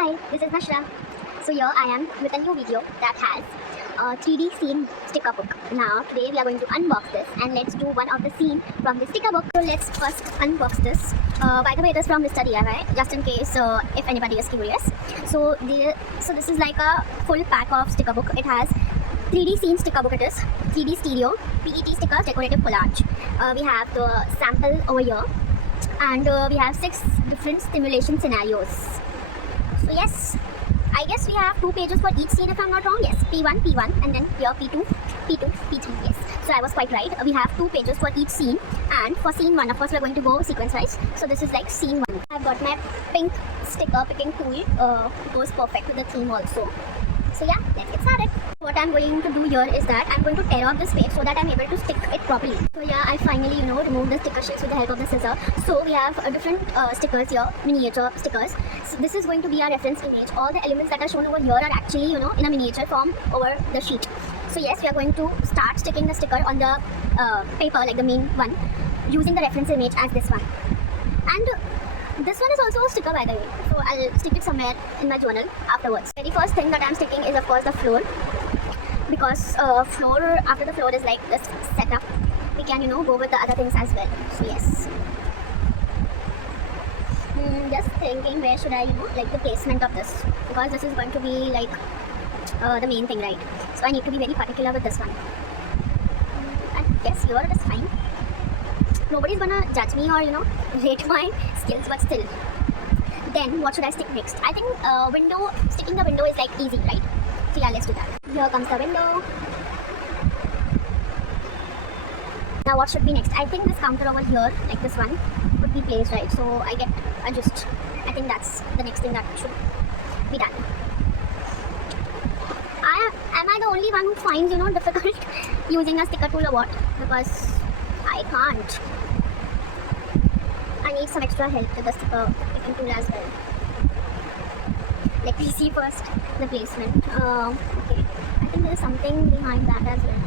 Hi, this is Nashra. So here I am with a new video that has a 3D scene sticker book. Now today we are going to unbox this and let's do one of the scene from the sticker book. So let's first unbox this. By the way, it is from Mr. DIY, just in case if anybody is curious. So this is like a full pack of sticker book. It has 3D scene sticker book. It is 3D stereo, PET stickers, decorative collage. We have the sample over here, and we have 6 different simulation scenarios. So yes, I guess we have 2 pages for each scene if I'm not wrong. Yes, P1, P1 and then here P2, P2, P3. Yes, so I was quite right. We have 2 pages for each scene, and for scene 1, of course, we're going to go sequence wise. So this is like scene 1. I've got my pink sticker picking tool. Goes perfect with the theme also. So yeah, let's get started. What I'm going to do here is that I'm going to tear off this page so that I'm able to stick it properly. So yeah, I finally removed the sticker sheets with the help of the scissor. So we have different stickers here, miniature stickers. So this is going to be our reference image. All the elements that are shown over here are actually in a miniature form over the sheet. So yes, we are going to start sticking the sticker on the paper, like the main one, using the reference image as this one. And this one is also a sticker, by the way, so I'll stick it somewhere in my journal afterwards. Very first thing that I'm sticking is of course the floor, because after the floor is like this setup, we can go with the other things as well. So yes, just thinking where should I like the placement of this, because this is going to be like the main thing, right? So I need to be very particular with this one. I guess here it is fine. Nobody's gonna judge me or rate my skills, but still. Then what should I stick next? I think sticking the window is like easy, right? So yeah, let's do that. Here comes the window. Now what should be next? I think this counter over here, like this one, would be placed right. So I get adjust. I think that's the next thing that should be done. Am I the only one who finds difficult using a sticker tool or what? Because I can't. I need some extra help with the sticker picking tool as well. Let me see first the placement. Okay, I think there is something behind that as well.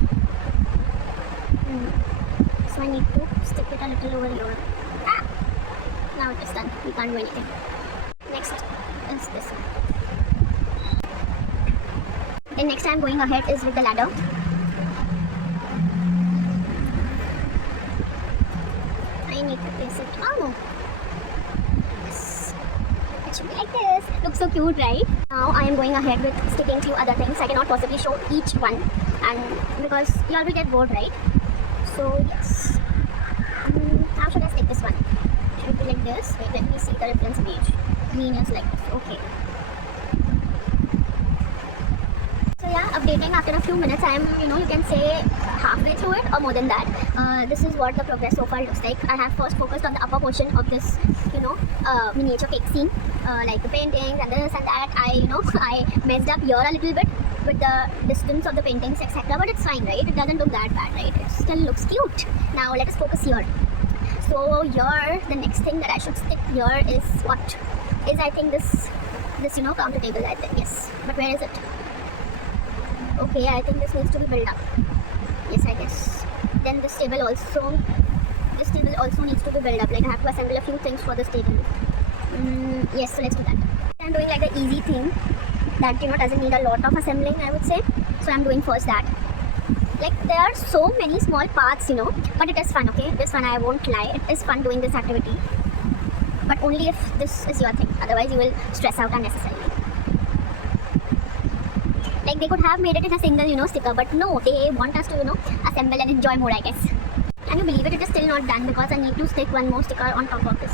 So I need to stick it a little over here. Now it is done. We can't do anything. Next is this one. Then next I'm going ahead is with the ladder. I need to place it. Oh, yes. It should be like this. Looks so cute, right? Now I am going ahead with sticking few other things. I cannot possibly show each one, and because you all will get bored, right? So yes. How should I stick this one? Should it be like this? Wait, let me see the reference image. Green is like this. Okay. So yeah, updating after a few minutes. I am, you can say halfway through it or more than that. This is what the progress so far looks like. I have first focused on the upper portion of this, miniature cake scene, like the paintings and this and that. I messed up here a little bit with the distance of the paintings, etc. But it's fine, right? It doesn't look that bad, right? It still looks cute. Now let us focus here. So here, the next thing that I should stick here is what? Is I think this counter table. I think yes. But where is it? Okay, I think this needs to be built up. Yes, I guess. Then this table also needs to be built up. Like I have to assemble a few things for this table. Yes, so let's do that. I'm doing like the easy thing that doesn't need a lot of assembling, I would say. So I'm doing first that. Like there are so many small parts, but it is fun. Okay, this one I won't lie. It is fun doing this activity, but only if this is your thing. Otherwise, you will stress out unnecessarily. Like they could have made it in a single, sticker, but no, they want us to, assemble and enjoy more, I guess. Can you believe it? It is still not done because I need to stick one more sticker on top of this.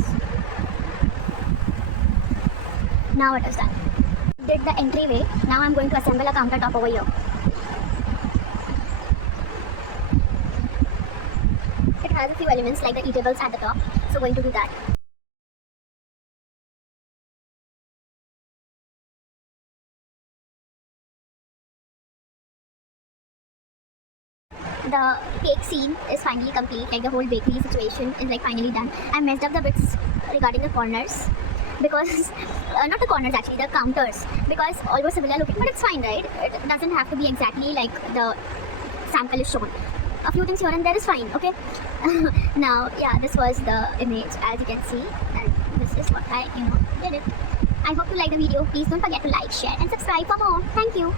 Now it is done. Did the entryway. Now I'm going to assemble a countertop over here. It has a few elements like the eatables at the top, so going to do that. The cake scene is finally complete, like the whole bakery situation is like finally done. I messed up the bits regarding the corners, because not the corners actually, the counters, because all were similar looking, but it's fine, right? It doesn't have to be exactly like the sample is shown. A few things here and there is fine, okay? Now yeah, this was the image as you can see, and this is what I did it. I hope you like the video. Please don't forget to like, share and subscribe for more. Thank you.